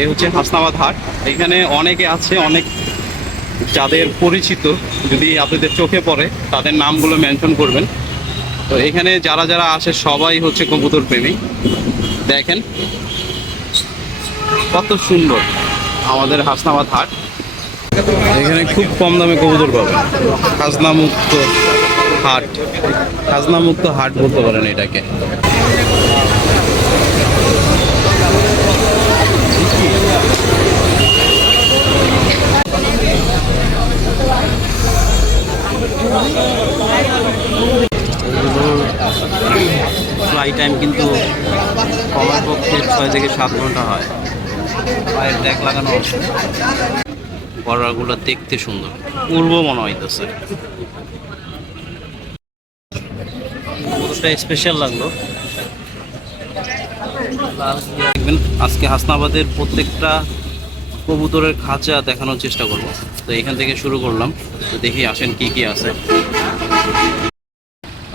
এই হচ্ছে হাসনাবাদ হাট। এখানে অনেকে আছে, অনেক যাদের পরিচিত, যদি আপনাদের চোখে পড়ে, তাদের নামগুলো মেনশন করবেন। তো এখানে যারা যারা আসে, সবাই হচ্ছে কবুতর প্রেমী দেখেন, কত সুন্দর আমাদের হাসনাবাদ হাট। এখানে খুব কম দামে কবুতর পাবেন। খাজনা মুক্ত হাট। খাজনা মুক্ত হাট বলতে পারেন এটাকে। সাত ঘণ্টা হয়। পায়ের লাগানো আছে। দেখতে সুন্দর। পূর্ব মনে হইতেছে। স্পেশাল লাগল। দেখবেন, আজকে হাসনাবাদের প্রত্যেকটা কবুতরের খাঁচা দেখানোর চেষ্টা করব। তো এখান থেকে শুরু করলাম। তো দেখি আসেন কি কি আছে।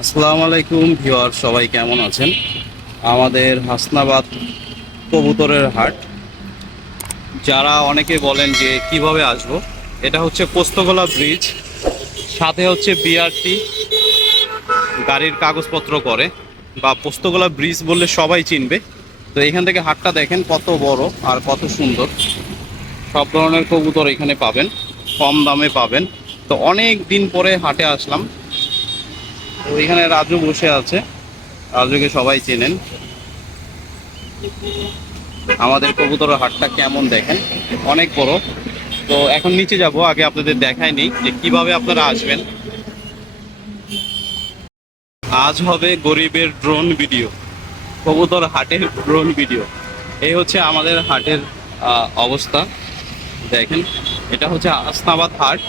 আসসালামু আলাইকুম ভিওয়ার সবাই কেমন আছেন? আমাদের হাসনাবাদ কবুতরের হাট। যারা অনেকে বলেন যে কীভাবে আসব, এটা হচ্ছে পোস্তগোলা ব্রিজ, সাথে হচ্ছে বিআরটি গাড়ির কাগজপত্র করে, বা পোস্তগোলা ব্রিজ বললে সবাই চিনবে। তো এখান থেকে হাটটা দেখেন কত বড় আর কত সুন্দর। সব ধরনের কবুতর এখানে পাবেন, কম দামে পাবেন। তো অনেক দিন পরে হাটে আসলাম। তো এখানে রাজু বসে আছে, রাজুকে সবাই চেনেন। আমাদের কবুতর হাটটা কেমন দেখেন? অনেক বড়। তো এখন নিচে যাব, আগে আপনাদের দেখাই নেই যে কীভাবে আপনারা আসবেন। আজ হবে গরিবের ড্রোন ভিডিও, কবুতর হাটের ড্রোন ভিডিও। এই হচ্ছে আমাদের হাটের অবস্থা। দেখেন, এটা হচ্ছে আসনাবাদ হাট।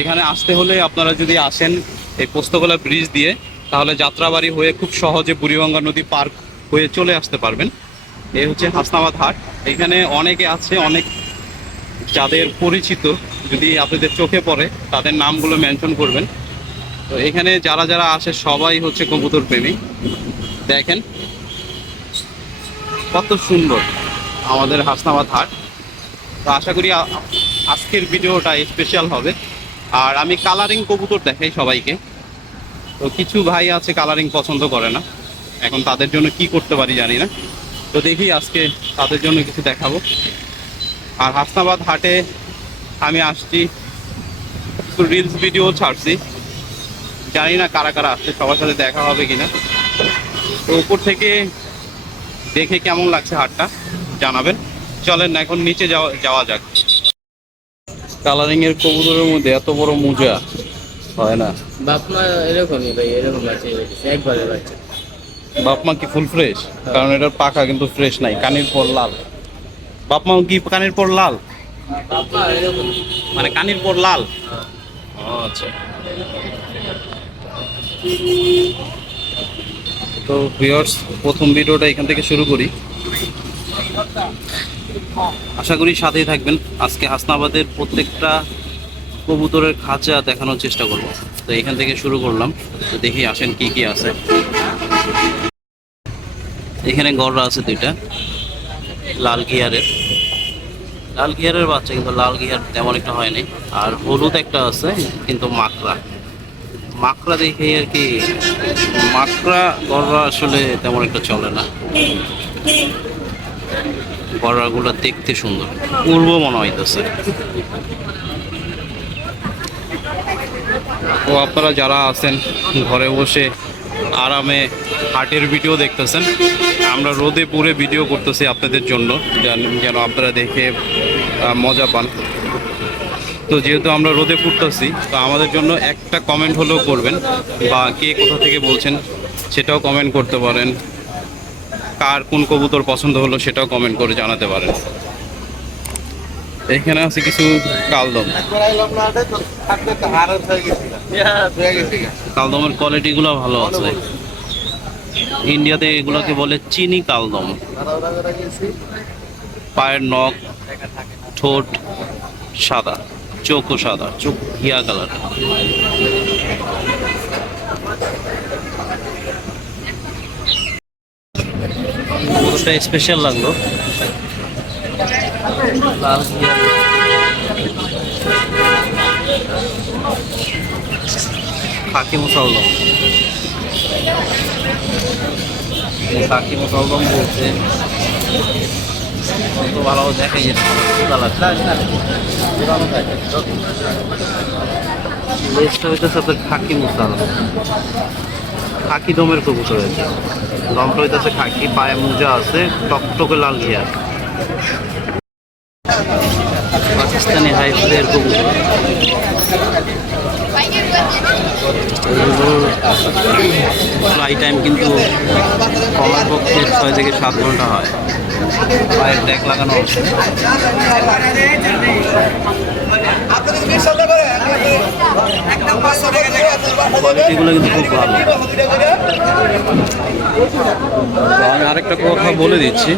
এখানে আসতে হলে আপনারা যদি আসেন এই পোস্তগোলা ব্রিজ দিয়ে, তাহলে যাত্রাবাড়ি হয়ে খুব সহজে বুড়িগঙ্গা নদী পার্ক হয়ে চলে আসতে পারবেন। এই হচ্ছে হাসনাবাদ হাট। এখানে অনেকে আছে, অনেক যাদের পরিচিত, যদি আপনাদের চোখে পড়ে, তাদের নামগুলো মেনশন করবেন। তো এখানে যারা যারা আসে, সবাই হচ্ছে কবুতর প্রেমী দেখেন, কত সুন্দর আমাদের হাসনাবাদ হাট। তো আশা করি আজকের ভিডিওটা স্পেশাল হবে। আর আমি কালারিং কবুতর দেখাই সবাইকে। তো কিছু ভাই আছে কালারিং পছন্দ করে না। এখন তাদের জন্য কি করতে পারি জানি না। তো দেখি আজকে তাদের জন্য কিছু দেখাবো। আর হাসনাবাদ হাটে আমি আসছি রিলস ভিডিও ছাড়ছি। জানি না কারা কারা আসছে, সবার সাথে দেখা হবে কিনা। তো উপর থেকে দেখে কেমন লাগছে হাটটা, জানাবেন। চলেন না এখন নিচে যাওয়া যাওয়া যাক। কালারিং এর কবুতরের মধ্যে এত বড় মোজা, হয় না? বাপ মা এরকমই ভাই, এরকম হয়েছে একবারে বাচ্চা। বাপ মা কি ফুল ফ্রেশ? কারণ এটার পাখা কিন্তু ফ্রেশ নাই, কানের পর লাল। বাপমা কি কানের পর লাল? মানে কানের পর লাল? আচ্ছা। তো ভিউয়ার্স প্রথম ভিডিওটা এখান থেকে শুরু করি। আশা করি সাথেই থাকবেন। আজকে হাসনাবাদের প্রত্যেকটা কবুতরের খাঁচা দেখানোর চেষ্টা করব। তো এখান থেকে শুরু করলাম। তো দেখি আসেন কি কি আছে। এখানে গড়রা আছে দুইটা। লাল গিয়ারের লাল গিয়ারের বাচ্চা কিন্তু লাল গিয়ার তেমন একটা হয়নি। আর হলুদ একটা আছে, কিন্তু মাকড়া। মাকড়া দেখে আর কি, মাকড়া, গড়রা আসলে তেমন একটা চলে না। গড়াগুলো দেখতে সুন্দর। পূর্ব মনে হইতেছে। তো আপনারা যারা আছেন, ঘরে বসে আরামে হাটের ভিডিও দেখতেছেন। আমরা রোদে পুরে ভিডিও করতেছি আপনাদের জন্য, যেন- আপনারা দেখে মজা পান। তো যেহেতু আমরা রোদে পুড়তেছি, তো আমাদের জন্য একটা কমেন্ট হলেও করবেন, বা কে কোথা থেকে বলছেন সেটাও কমেন্ট করতে পারেন। কার কোন কবুতর পছন্দ হলো সেটাও কমেন্ট করে জানাতে পারেন। এখানে আছে কিছু কালদম। কালদমের কোয়ালিটিগুলো ভালো আছে। ইন্ডিয়াতে এগুলোকে বলে চিনি কালদম। পায়ের নখ, ঠোঁট সাদা, চোখও সাদা চোখ ঘিয়া কালার স্পেশাল লাগল। লাল খাকি মুসাল্লম খাকি মুসাল্লম বলছে অত ভালো দেখাই যাচ্ছে লেজটা হইতেছে আপনার খাকি মুসাল খাকি দমের কবুতর আছে দমটা হইতেছে খাকি, পায়ে মোজা আছে, টকটকে লাল ঘিয়া পাকিস্তানি হাইফের কবুতর। ফ্লাই টাইম কিন্তু কমার পক্ষে ছয় থেকে সাত ঘণ্টা হয়। পায়ের ট্যাগ লাগানো আছে কোয়ালিটিগুলো কিন্তু খুব ভালো। আমি আরেকটা কথা বলে দিচ্ছি।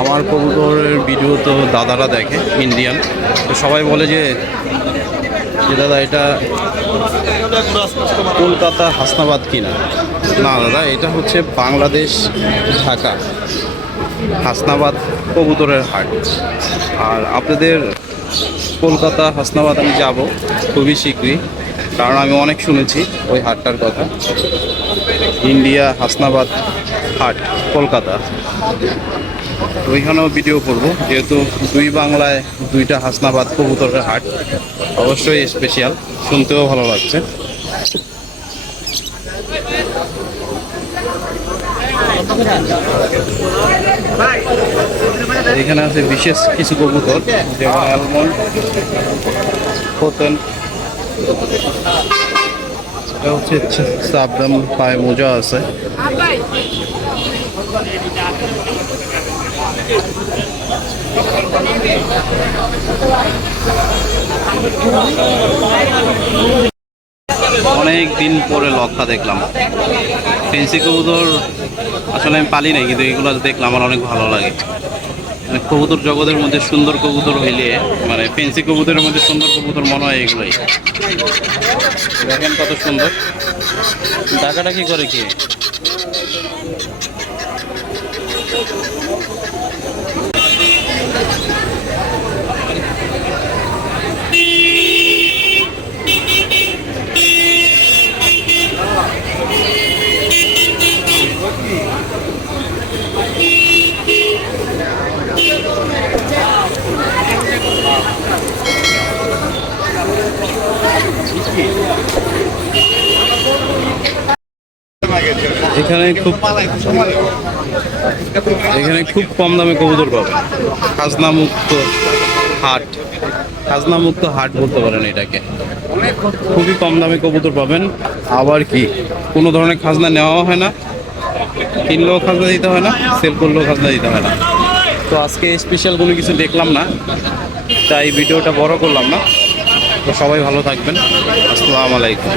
আমার কবুতরের ভিডিও তো দাদারা দেখে ইন্ডিয়ান তো সবাই বলে যে যে দাদা, এটা কলকাতা হাসনাবাদ কিনা? না দাদা, এটা হচ্ছে বাংলাদেশ ঢাকা হাসনাবাদ কবুতরের হাট। আর আপনাদের কলকাতা হাসনাবাদ আমি যাব খুবই শীঘ্রই, কারণ আমি অনেক শুনেছি ওই হাটটার কথা। ইন্ডিয়া হাসনাবাদ হাট, কলকাতা। ওইখানেও ভিডিও করব। যেহেতু দুই বাংলায় দুইটা হাসনাবাদ কবুতরের হাট, অবশ্যই স্পেশাল শুনতেও ভালো লাগছে। এখানে আছে বিশেষ কিছু কবুতর, যেমন অ্যালমন্ড ফোতেন এটা হচ্ছে সাবধান পায়ে মোজা আছে। অনেক দিন পরে লক্ষা দেখলাম। ফেন্সি কবুতর আসলে আমি পালি নাই, কিন্তু এগুলো দেখলাম আমার অনেক ভালো লাগে। মানে কবুতর জগতের মধ্যে সুন্দর কবুতর হইলে মানে ফেন্সি কবুতরের মধ্যে সুন্দর কবুতর মনে হয় এগুলোই। দেখেন কত সুন্দর। টাকাটা কি করে কি? এখানে খুব এখানে খুব কম দামে কবুতর পাবে। খাজনা মুক্ত হাট। খাজনা মুক্ত হাট বলতে পারেন এটাকে। খুবই কম দামে কবুতর পাবেন। আবার কি? কোনো ধরনের খাজনা নেওয়া হয় না। কিনলেও খাজনা দিতে হয় না, সেল করলেও খাজনা দিতে হয় না। তো আজকে স্পেশাল কোনো কিছু দেখলাম না, তাই ভিডিওটা বড় করলাম না। তো সবাই ভালো থাকবেন। আসসালামু আলাইকুম।